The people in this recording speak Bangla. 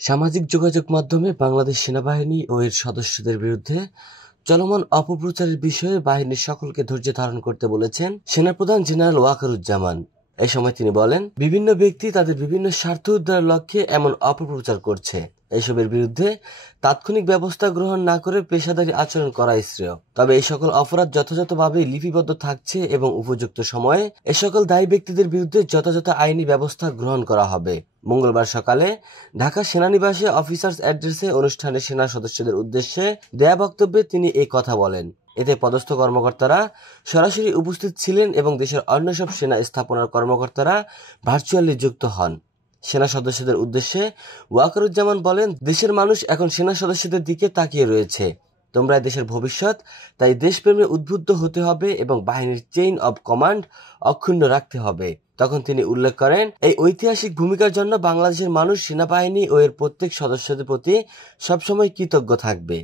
সামাজিক যোগাযোগ মাধ্যমে বাংলাদেশ সেনাবাহিনী ও এর সদস্যদের বিরুদ্ধে চলমান অপপ্রচারের বিষয়ে বাহিনীর সকলকে ধৈর্য ধারণ করতে বলেছেন সেনাপ্রধান জেনারেল ওয়াকারুজ্জামান। এই সময় তিনি বলেন, বিভিন্ন ব্যক্তি তাদের বিভিন্ন স্বার্থ উদ্ধারের লক্ষ্যে এমন অপপ্রচার করছে। এসবের বিরুদ্ধে তাৎক্ষণিক ব্যবস্থা গ্রহণ না করে পেশাদারী আচরণ করাই শ্রেয়। তবে এই সকল অপরাধ যথাযথভাবে লিপিবদ্ধ থাকছে এবং উপযুক্ত সময়ে এ সকল দায়ী ব্যক্তিদের বিরুদ্ধে যথাযথ আইনি ব্যবস্থা গ্রহণ করা হবে। মঙ্গলবার সকালে ঢাকা সেনানিবাসে অফিসার্স অ্যাড্রেসে অনুষ্ঠানে সেনা সদস্যদের উদ্দেশ্যে দেয়া বক্তব্যে তিনি এই কথা বলেন। এতে পদস্থ কর্মকর্তারা সরাসরি উপস্থিত ছিলেন এবং দেশের অন্য সব সেনা স্থাপনার কর্মকর্তারা ভার্চুয়ালি যুক্ত হন। সেনা সদস্যদের উদ্দেশ্যে ওয়াকারুজ্জামান বলেন, দেশের মানুষ এখন সেনা সদস্যদের দিকে তাকিয়ে রয়েছে। তোমরা দেশের ভবিষ্যৎ, তাই দেশপ্রেমে উদ্বুদ্ধ হতে হবে এবং বাহিনীর চেইন অব কমান্ড অক্ষুণ্ণ রাখতে হবে। তখন তিনি উল্লেখ করেন, এই ঐতিহাসিক ভূমিকার জন্য বাংলাদেশের মানুষ সেনাবাহিনী ও এর প্রত্যেক সদস্যদের প্রতি সবসময় কৃতজ্ঞ থাকবে।